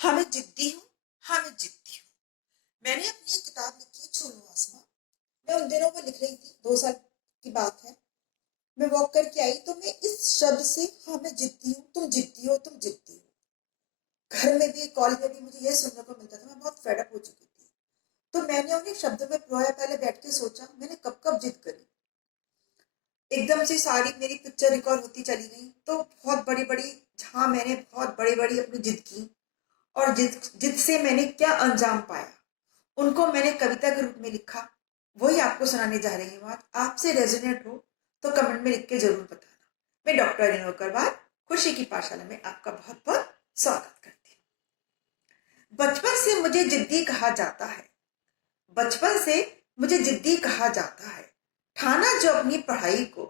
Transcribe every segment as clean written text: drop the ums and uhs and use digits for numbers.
हाँ मैं जिद्दी हूँ। हाँ मैं जिद्दी हूँ। मैंने अपनी एक किताब लिखी छोड़ो आसमां। मैं उन दिनों वो लिख रही थी, 2 साल की बात है। मैं वॉक करके आई तो मैं इस शब्द से, हाँ मैं जिद्दी हूँ, तुम जिद्दी हो, तुम जिद्दी हो, घर में भी कॉलेज में भी मुझे यह सुनने को मिलता था। मैं बहुत फेडअप हो चुकी थी। तो मैंने उन्हें शब्दों में पिरोया। पहले बैठ के सोचा मैंने कब कब जिद करी। एकदम से सारी मेरी पिक्चर रिकॉल होती चली गई। तो बहुत बड़ी बड़ी, हाँ मैंने बहुत बड़ी बड़ी अपनी जिद की। और जिद जिद से मैंने क्या अंजाम पाया, उनको मैंने कविता के रूप में लिखा। वही आपको सुनाने जा रही हूँ। बात आपसे रेजोनेट हो तो कमेंट में लिख के जरूर बताना। मैं डॉक्टर रेणु अग्रवाल खुशी की पाठशाला में आपका बहुत बहुत स्वागत करती हूँ। बचपन से मुझे जिद्दी कहा जाता है। बचपन से मुझे जिद्दी कहा जाता है। ठाना जो अपनी पढ़ाई को,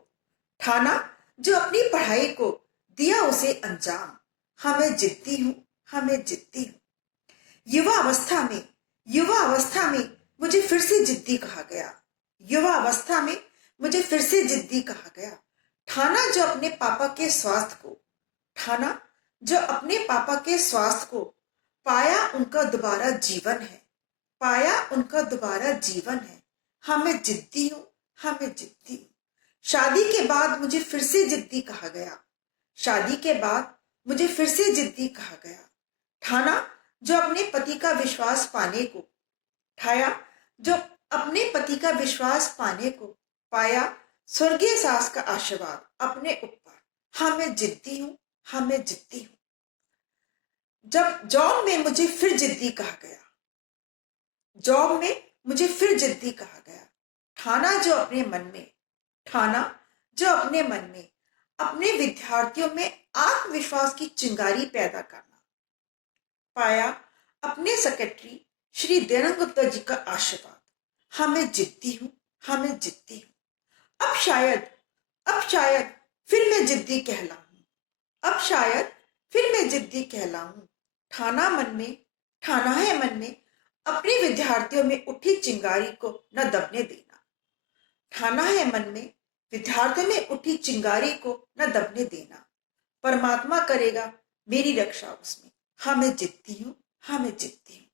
ठाना जो अपनी पढ़ाई को, दिया उसे अंजाम। हाँ मैं जिद्दी हूँ। हाँ मैं जिद्दी हूँ। युवा अवस्था में, युवा अवस्था में मुझे फिर से जिद्दी कहा गया। युवा अवस्था में मुझे फिर से जिद्दी कहा गया। ठाना जो अपने पापा के स्वास्थ्य को, ठाना जो अपने पापा के स्वास्थ्य को, पाया उनका दोबारा जीवन है, पाया उनका दोबारा जीवन है। हाँ मैं जिद्दी हूँ। हाँ मैं जिद्दी हूँ। शादी के बाद मुझे फिर से जिद्दी कहा गया। शादी के बाद मुझे फिर से जिद्दी कहा गया। ठाना जो अपने पति का विश्वास पाने को, ठाया जो अपने पति का विश्वास पाने को, पाया स्वर्गीय सास का आशीर्वाद अपने ऊपर। हाँ मैं जिद्दी हूँ। हाँ मैं जिद्दी हूँ। जब जॉब में मुझे फिर जिद्दी कहा गया, जॉब में मुझे फिर जिद्दी कहा गया। ठाना जो अपने मन में, ठाना जो अपने मन में, अपने विद्यार्थियों में आत्मविश्वास की चिंगारी पैदा करना, पाया अपने सेक्रेटरी श्री दयानंद गुप्ता जी का आशीर्वाद। हाँ मैं जिद्दी हूँ। हाँ मैं जिद्दी हूँ। अब शायद, अब शायद फिर मैं जिद्दी कहलाऊं। अब शायद फिर मैं जिद्दी कहलाऊं। ठाना मन में, ठाना है मन में, अपने विद्यार्थियों में उठी चिंगारी को न दबने देना। ठाना है मन में, विद्यार्थियों में उठी चिंगारी को न दबने देना। परमात्मा करेगा मेरी रक्षा उसमें। हाँ मैं जिद्दी हूँ। हाँ मैं जिद्दी हूँ।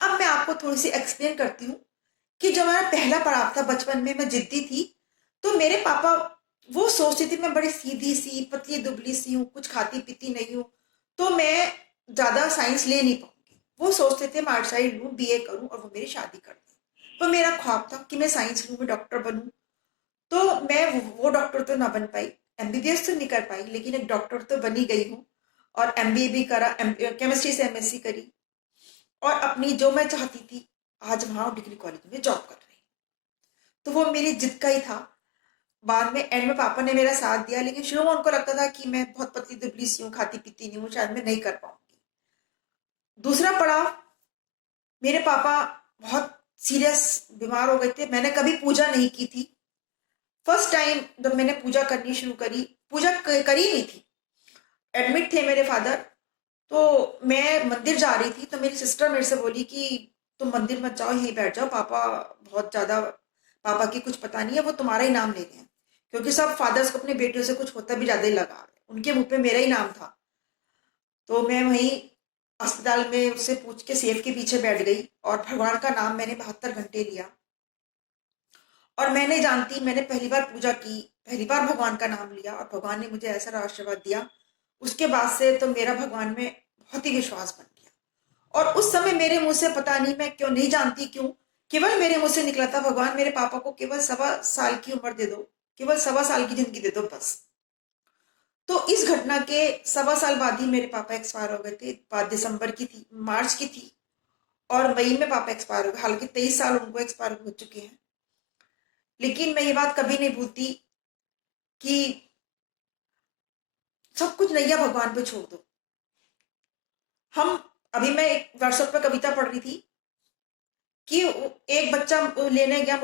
अब मैं आपको थोड़ी सी एक्सप्लेन करती हूँ कि जब हमारा पहला पड़ाव था, बचपन में मैं जिद्दी थी। तो मेरे पापा वो सोचते थे मैं बड़ी सीधी सी पतली दुबली सी हूँ, कुछ खाती पीती नहीं हूँ, तो मैं ज्यादा साइंस ले नहीं पाऊंगी। वो सोचते थे मैं आर्ट्स लूँ, बीए करूँ और वो मेरी शादी कर दें। तो मेरा ख्वाब था कि मैं साइंस लूँ, मैं डॉक्टर बनूं। तो मैं वो डॉक्टर तो ना बन पाई, एमबीबीएस तो नहीं कर पाई, लेकिन एक डॉक्टर तो बनी गई हूँ। और एमबीए भी करा, केमिस्ट्री से एमएससी करी। और अपनी जो मैं चाहती थी, आज वहां डिग्री कॉलेज में जॉब कर रही हूँ। तो वो मेरी जिद का ही था। बाद में एंड में पापा ने मेरा साथ दिया, लेकिन शुरू में उनको लगता था कि मैं बहुत पतली दुबली सी हूँ, खाती पीती नहीं हूँ, शायद मैं नहीं कर पाऊंगी। दूसरा पड़ाव, मेरे पापा बहुत सीरियस बीमार हो गए थे। मैंने कभी पूजा नहीं की थी। फर्स्ट टाइम जब मैंने पूजा करनी शुरू करी, पूजा करी नहीं थी, एडमिट थे मेरे फादर। तो मैं मंदिर जा रही थी, तो मेरी सिस्टर मेरे से बोली कि तुम मंदिर मत जाओ, यहीं बैठ जाओ, पापा बहुत ज्यादा, पापा की कुछ पता नहीं है, वो तुम्हारा ही नाम ले रहे हैं। क्योंकि सब फादर्स को अपने बेटियों से कुछ होता भी ज्यादा ही लगा, उनके मुंह पे मेरा ही नाम था। तो मैं वहीं अस्पताल में उससे पूछ के सेफ के पीछे बैठ गई और भगवान का नाम मैंने 72 घंटे लिया। और मैं नहीं जानती, मैंने पहली बार पूजा की, पहली बार भगवान का नाम लिया और भगवान ने मुझे ऐसा आशीर्वाद दिया। उसके बाद से तो मेरा भगवान में बहुत ही विश्वास बन गया। और उस समय मेरे मुंह से, पता नहीं मैं क्यों, नहीं जानती क्यों, केवल मेरे मुंह से निकला था, भगवान मेरे पापा को केवल 1.25 साल की उम्र दे दो, केवल 1.25 साल की जिंदगी दे दो बस। तो इस घटना के 1.25 साल बाद ही मेरे पापा एक्सपायर हो गए थे। बात दिसंबर की थी, मार्च की थी, और मई में पापा एक्सपायर हो गए। हालांकि 23 साल उनको एक्सपायर हो चुके हैं, लेकिन मैं ये बात कभी नहीं भूलती कि सब कुछ नैया भगवान पे छोड़ दो। हम, अभी मैं एक व्हाट्सएप पे कविता पढ़ रही थी कि एक बच्चा लेने गया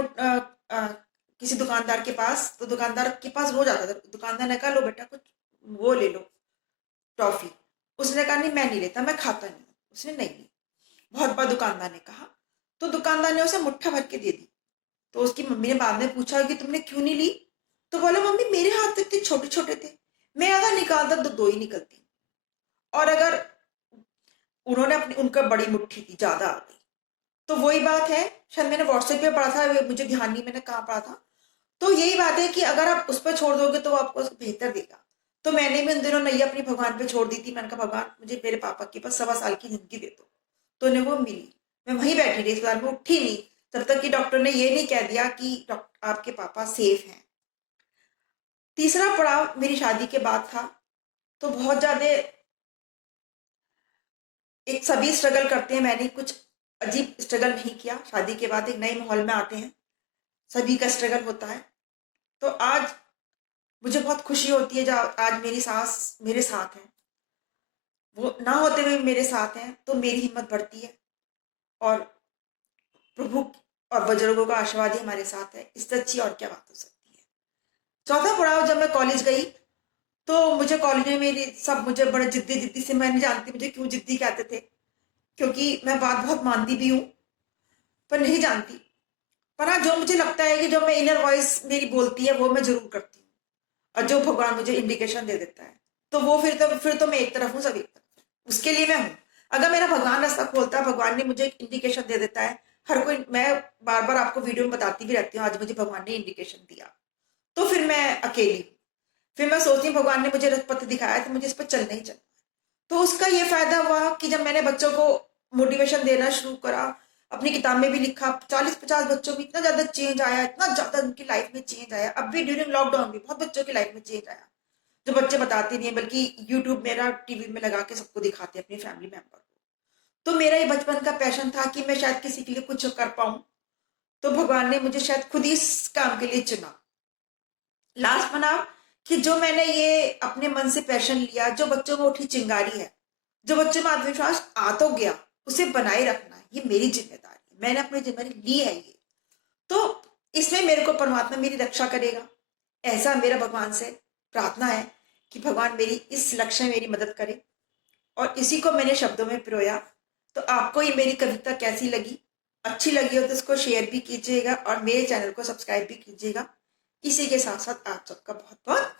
किसी दुकानदार के पास। तो दुकानदार के पास रोज आता था। दुकानदार ने कहा लो बेटा कुछ वो ले लो, टॉफी। उसने कहा नहीं मैं नहीं लेता, मैं खाता नहीं हूँ। उसने नहीं ली। बहुत बार दुकानदार ने कहा, तो दुकानदार ने उसे मुट्ठा भर के दे दी। तो उसकी मम्मी ने बाद में पूछा कि तुमने क्यों नहीं ली। तो बोला मम्मी मेरे हाथ तो इतने छोटे छोटे थे, मैं अगर निकालता तो 2 ही निकलती, और अगर उन्होंने अपनी उनका बड़ी मुट्ठी थी, ज्यादा आ गई। तो वही बात है, शायद मैंने व्हाट्सएप पे पढ़ा था, मुझे ध्यान नहीं मैंने कहाँ पढ़ा था। तो यही बात है कि अगर आप उस पर छोड़ दोगे तो वो आपको बेहतर देगा। तो मैंने भी उन दिनों नैया अपनी भगवान पे छोड़ दी थी। मैंने कहा भगवान मुझे मेरे पापा के पास 1.25 साल की जिंदगी दे दो। तो उन्हें वो मिली। मैं वहीं बैठी रही, अस्पताल में उठी नहीं तब तक कि डॉक्टर ने ये नहीं कह दिया कि डॉक्टर आपके पापा सेफ हैं। तीसरा पड़ाव मेरी शादी के बाद था। तो बहुत ज्यादा एक सभी स्ट्रगल करते हैं, मैंने कुछ अजीब स्ट्रगल नहीं किया। शादी के बाद एक नए माहौल में आते हैं, सभी का स्ट्रगल होता है। तो आज मुझे बहुत खुशी होती है जब आज मेरी सास मेरे साथ है। वो ना होते हुए मेरे साथ हैं तो मेरी हिम्मत बढ़ती है। और प्रभु और बुजुर्गों का आशीर्वाद ही हमारे साथ है, इससे अच्छी और क्या बात हो सकती है। चौथा पड़ाव, जब मैं कॉलेज गई तो मुझे कॉलेज में मेरी सब मुझे बड़े जिद्दी जिद्दी से, मैं नहीं जानती मुझे क्यों जिद्दी कहते थे, क्योंकि मैं बात बहुत मानती भी हूँ पर नहीं जानती। पर हाँ, जो मुझे लगता है कि जो मैं इनर वॉइस मेरी बोलती है वो मैं जरूर करती हूँ। और जो भगवान मुझे इंडिकेशन दे देता है तो वो फिर तो मैं एक तरफ हूँ, सब एक तरफ है, उसके लिए मैं हूँ। अगर मेरा भगवान रास्ता खोलता है, भगवान ने मुझे एक इंडिकेशन दे देता है। हर कोई, मैं बार बार आपको वीडियो में बताती भी रहती हूँ, आज मुझे भगवान ने इंडिकेशन दिया तो फिर मैं अकेली हूँ। फिर मैं सोचती हूँ भगवान ने मुझे रथ पथ दिखाया तो मुझे इस पर चलना ही चलना। तो उसका ये फायदा हुआ कि जब मैंने बच्चों को मोटिवेशन देना शुरू करा, अपनी किताब में भी लिखा, 40-50 बच्चों में इतना ज्यादा चेंज आया, इतना ज्यादा उनकी लाइफ में चेंज आया। अब भी ड्यूरिंग लॉकडाउन भी बहुत बच्चों की लाइफ में चेंज आया, जो बच्चे बताते नहीं है, बल्कि यूट्यूब मेरा टीवी में लगा के सबको दिखाते हैं, अपनी फैमिली मेंबर को। तो मेरा ये बचपन का पैशन था कि मैं शायद किसी के लिए कुछ कर पाऊं। तो भगवान ने मुझे शायद खुद ही इस काम के लिए चुना। लास्ट बना कि जो मैंने ये अपने मन से पैशन लिया, जो बच्चों में उठी चिंगारी है, जो बच्चों में आत्मविश्वास आ तो गया, उसे बनाए रखना है, ये मेरी जिम्मेदारी है, मैंने अपनी जिम्मेदारी ली है ये। तो इसमें मेरे को परमात्मा मेरी रक्षा करेगा, ऐसा मेरा भगवान से प्रार्थना है कि भगवान मेरी इस लक्ष्य में मेरी मदद करे। और इसी को मैंने शब्दों में पिरोया। तो आपको ये मेरी कविता कैसी लगी? अच्छी लगी हो तो इसको शेयर भी कीजिएगा और मेरे चैनल को सब्सक्राइब भी कीजिएगा। इसी के साथ साथ आप सबका बहुत बहुत